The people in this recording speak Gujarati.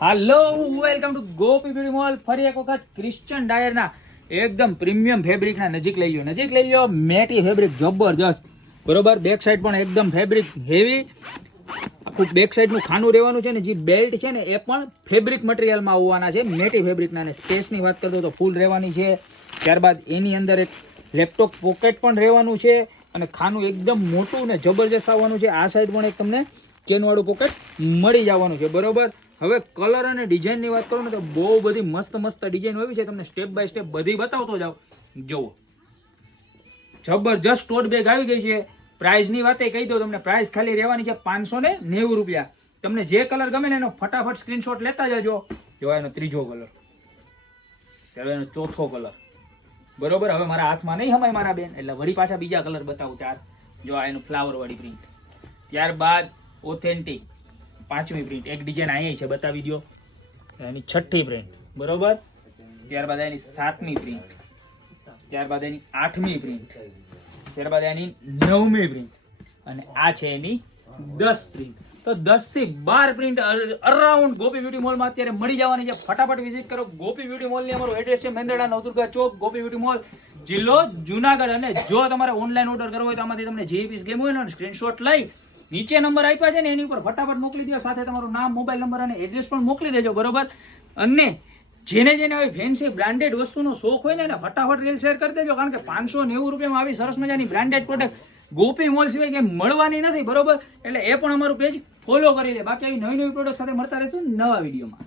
Hello welcome to Gopi beauty mall. ફરી એક વખત ક્રિશ્ચિયન ડાયરના એકદમ પ્રીમિયમ ફેબ્રિકના નજીક લઈ લ્યો. મેટી ફેબ્રિક જબરજસ્ત, બરોબર. બેક સાઈડ પણ એકદમ ફેબ્રિક હેવી, આખું બેક સાઈડનું ખાનું રહેવાનું છે ને. જે બેલ્ટ છે ને એ પણ ફેબ્રિક મટીરિયલમાં આવવાના છે, મેટી ફેબ્રિકના. ને સ્પેસની વાત કરતો તો ફૂલ રહેવાની છે. ત્યારબાદ એની અંદર એક લેપટોપ પોકેટ પણ રહેવાનું છે અને ખાનું એકદમ મોટું ને જબરજસ્ત આવવાનું છે. આ સાઈડ પણ એક તમને ચેનવાળું પોકેટ મળી જવાનું છે, બરોબર. હવે કલર અને ડિઝાઇનની વાત કરું ને તો બહુ બધી મસ્ત મસ્ત ડિઝાઇન આવી છે. તમને સ્ટેપ બાય સ્ટેપ બધી બતાવતો જાવ. જુઓ, જબરજસ્ત ટોટ બેગ આવી ગઈ છે. પ્રાઇસની વાતે કહી દઉં તમને, પ્રાઇસ ખાલી રહેવાની છે 590 રૂપિયા. તમને જે કલર ગમે ને એનો ફટાફટ સ્ક્રીનશોટ લેતા જજો. જો એનો ત્રીજો કલર, ત્યારે એનો ચોથો કલર, બરોબર. હવે મારા હાથમાં નહીં હમાય મારા બેન, એટલે વળી પાછા બીજા કલર બતાવું. ચાર જો આ એનું ફ્લાવર વાળી પ્રિન્ટ, ત્યારબાદ ઓથેન્ટિક 5મી પ્રિન્ટ, એક ડિઝાઇન અહીંયા છે બતાવી દો, એની 6ઠ્ઠી પ્રિન્ટ, બરોબર. ત્યારબાદ એની 7મી પ્રિન્ટ, ત્યારબાદ એની 8મી પ્રિન્ટ, ત્યારબાદ એની 9મી પ્રિન્ટ, અને આ છે એની 10 પ્રિન્ટ. તો 10 થી 12 પ્રિન્ટ અરાઉન્ડ ગોપી બ્યુટી મોલમાં અત્યારે મળી જવાની છે. ફટાફટ વિઝિટ કરો ગોપી બ્યુટી મોલની. અમારું એડ્રેસ છે મેંદરડા નવદુર્ગા ચોક, ગોપી બ્યુટી મોલ, જિલ્લો જુનાગઢ. અને જો તમારે ઓનલાઈન ઓર્ડર કરવો હોય તો આમાંથી તમને જે પીસ ગેમ હોય ને સ્ક્રીનશોટ લઈ નીચે નંબર આપ્યા છે ને એની ઉપર ફટાફટ મોકલી દો. સાથે તમારું નામ, મોબાઈલ નંબર અને એડ્રેસ પણ મોકલી દેજો, બરોબર. અને જેને આવી ફેન્સી બ્રાન્ડેડ વસ્તુનો શોખ હોય ને એને ફટાફટ રીલ શેર કરી દેજો. કારણ કે 590 રૂપિયામાં આવી સરસ મજાની બ્રાન્ડેડ પ્રોડક્ટ ગોપી મોલ સિવાય કે મળવાની નથી, બરોબર. એટલે એ પણ અમારું પેજ ફોલો કરી લે. બાકી આવી નવી નવી પ્રોડક્ટ સાથે મળતા રહેશું નવા વિડીયોમાં.